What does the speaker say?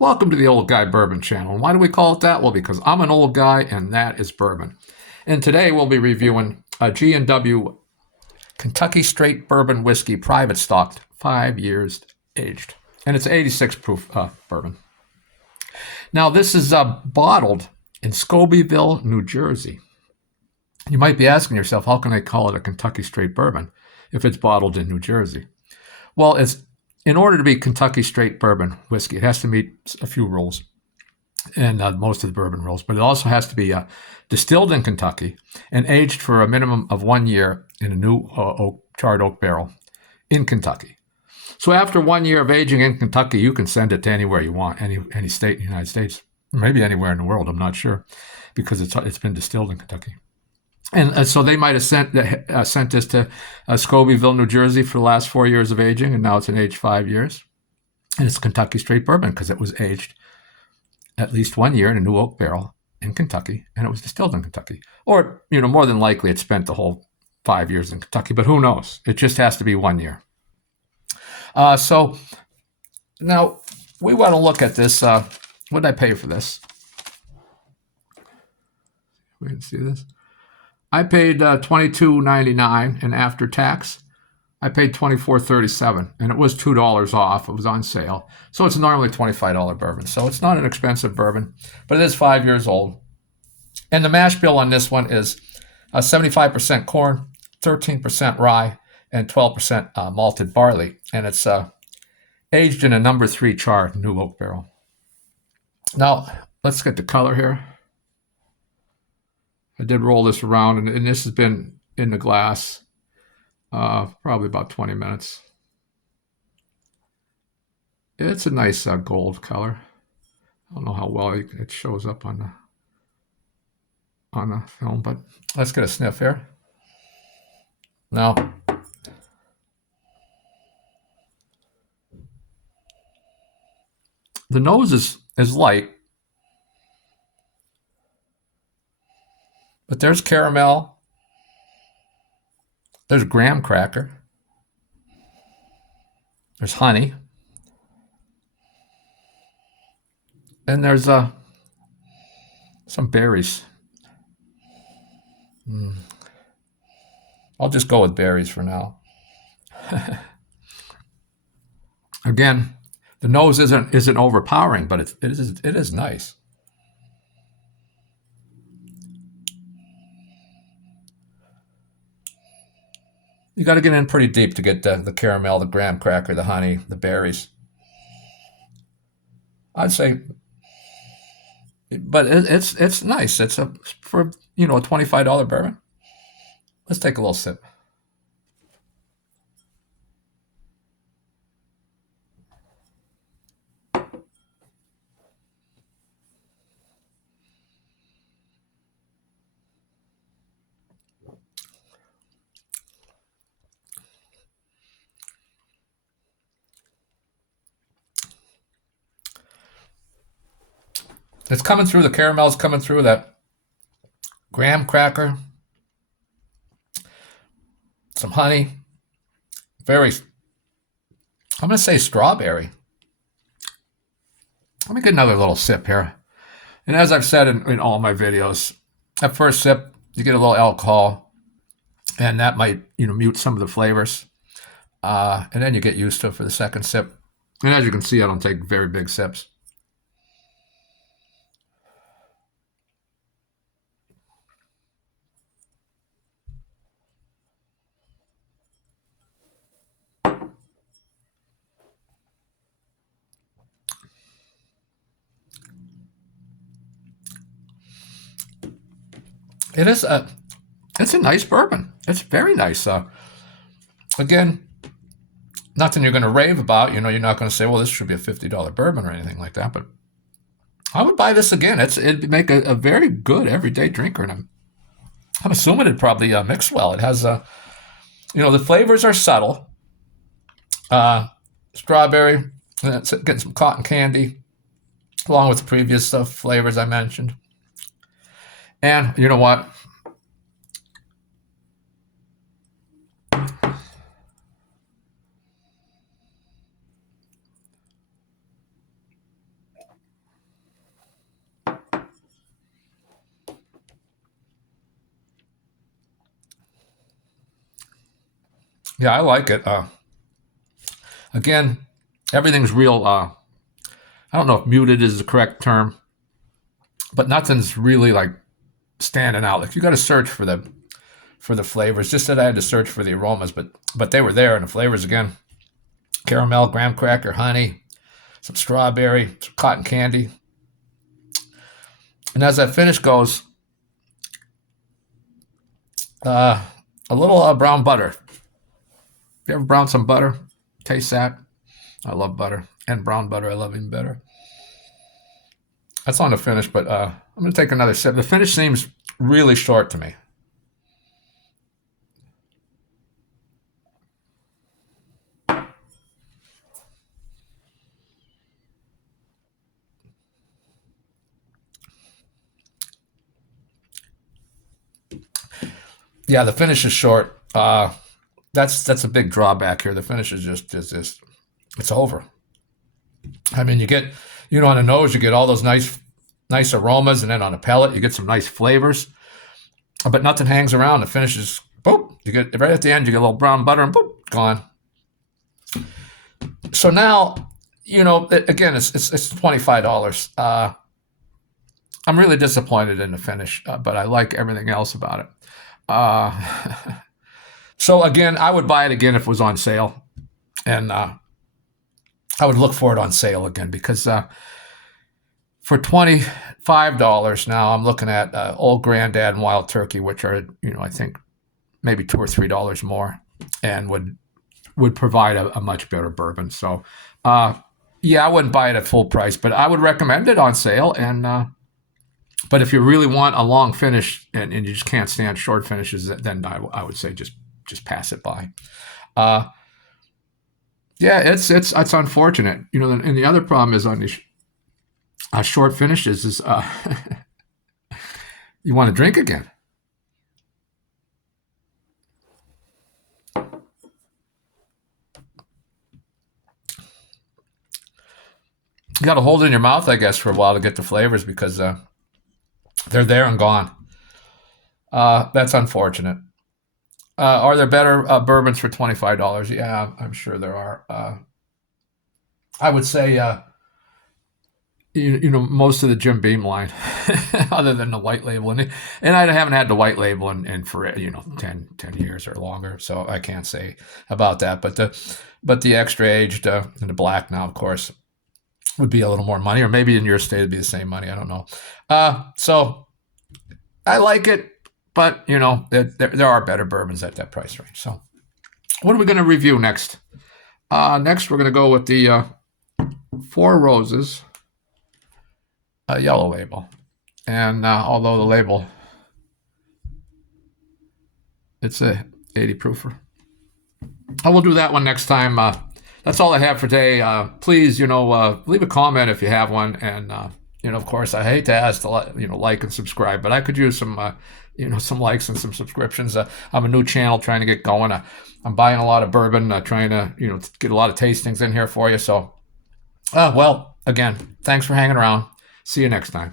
Welcome to the Old Guy Bourbon Channel. And why do we call it that? Well, because I'm an old guy and that is bourbon. And today we'll be reviewing a G&W Kentucky Straight Bourbon Whiskey Private Stocked, 5 years aged. And it's 86 proof bourbon. Now, this is bottled in Scobeyville, New Jersey. You might be asking yourself, how can I call it a Kentucky Straight Bourbon if it's bottled in New Jersey? Well, in order to be Kentucky Straight Bourbon whiskey, it has to meet a few rules, and most of the bourbon rules, but it also has to be distilled in Kentucky and aged for a minimum of 1 year in a new charred oak barrel in Kentucky. So after 1 year of aging in Kentucky, you can send it to anywhere you want, any state in the United States, maybe anywhere in the world, I'm not sure, because it's been distilled in Kentucky. And so they might have sent this to Scobeyville, New Jersey for the last 4 years of aging, and now it's aged 5 years. And it's Kentucky Straight Bourbon because it was aged at least 1 year in a new oak barrel in Kentucky, and it was distilled in Kentucky. Or, more than likely it spent the whole 5 years in Kentucky, but who knows? It just has to be 1 year. So now we want to look at this. What did I pay for this? We can see this. I paid $22.99, and after tax, I paid $24.37, and it was $2 off. It was on sale, so it's normally $25 bourbon. So it's not an expensive bourbon, but it is 5 years old. And the mash bill on this one is 75% corn, 13% rye, and 12% malted barley, and it's aged in a number 3 charred new oak barrel. Now let's get the color here. I did roll this around, and this has been in the glass probably about 20 minutes. It's a nice gold color. I don't know how well it shows up on the film, but let's get a sniff here. Now, the nose is light, but there's caramel, there's graham cracker, there's honey, and there's some berries. I'll just go with berries for now. Again, the nose isn't overpowering, but it is nice. You got to get in pretty deep to get the caramel, the graham cracker, the honey, the berries. I'd say, but it's nice. It's for a $25 bourbon. Let's take a little sip. It's coming through. The caramel's coming through. That graham cracker, some honey, very, I'm going to say strawberry. Let me get another little sip here. And as I've said in all my videos, at first sip, you get a little alcohol, and that might mute some of the flavors. And then you get used to it for the second sip. And as you can see, I don't take very big sips. It's a nice bourbon. It's very nice. Again, nothing you're going to rave about. You're not going to say, well, this should be a $50 bourbon or anything like that. But I would buy this again. It'd make a very good everyday drinker, and I'm assuming it'd probably mix well. It has the flavors are subtle. Strawberry, getting some cotton candy, along with the previous flavors I mentioned. And you know what? Yeah, I like it. Again, everything's real. I don't know if muted is the correct term, but nothing's really like standing out. Like you got to search for the flavors. Just that I had to search for the aromas, but they were there, and the flavors again: caramel, graham cracker, honey, some strawberry, some cotton candy. And as that finish goes, a little brown butter. You ever brown some butter? Taste that. I love butter. And brown butter, I love even better. That's on the finish, but I'm going to take another sip. The finish seems really short to me. Yeah, the finish is short. That's a big drawback here. The finish is just it's over. I mean, you get on the nose, you get all those nice aromas, and then on the palate, you get some nice flavors, but nothing hangs around. The finish is boop. You get right at the end, you get a little brown butter, and boop, gone. So now, again, it's $25. I'm really disappointed in the finish, but I like everything else about it. So again, I would buy it again if it was on sale, and I would look for it on sale again because for $25 now, I'm looking at Old Granddad and Wild Turkey, which are I think maybe $2 or $3 more, and would provide a much better bourbon. So yeah, I wouldn't buy it at full price, but I would recommend it on sale. And but if you really want a long finish and you just can't stand short finishes, then I would say just pass it by. Yeah, it's unfortunate, and the other problem is on these short finishes is you want to drink again. You got to hold it in your mouth, I guess, for a while to get the flavors because they're there and gone. That's unfortunate. Are there better bourbons for $25? Yeah, I'm sure there are. I would say, most of the Jim Beam line, other than the white label, and I haven't had the white label in for 10 years or longer, so I can't say about that. But the extra aged and the black now, of course, would be a little more money, or maybe in your state it'd be the same money. I don't know. So I like it, but there are better bourbons at that price range. So what are we going to review next? Next, we're going to go with the Four Roses yellow label, and although the label it's a 80 proofer, I will do that one next time. That's all I have for today. Please, leave a comment if you have one, and of course, I hate to ask to like and subscribe, but I could use some some likes and some subscriptions. I'm a new channel trying to get going. I'm buying a lot of bourbon, trying to get a lot of tastings in here for you. So, well, again, thanks for hanging around. See you next time.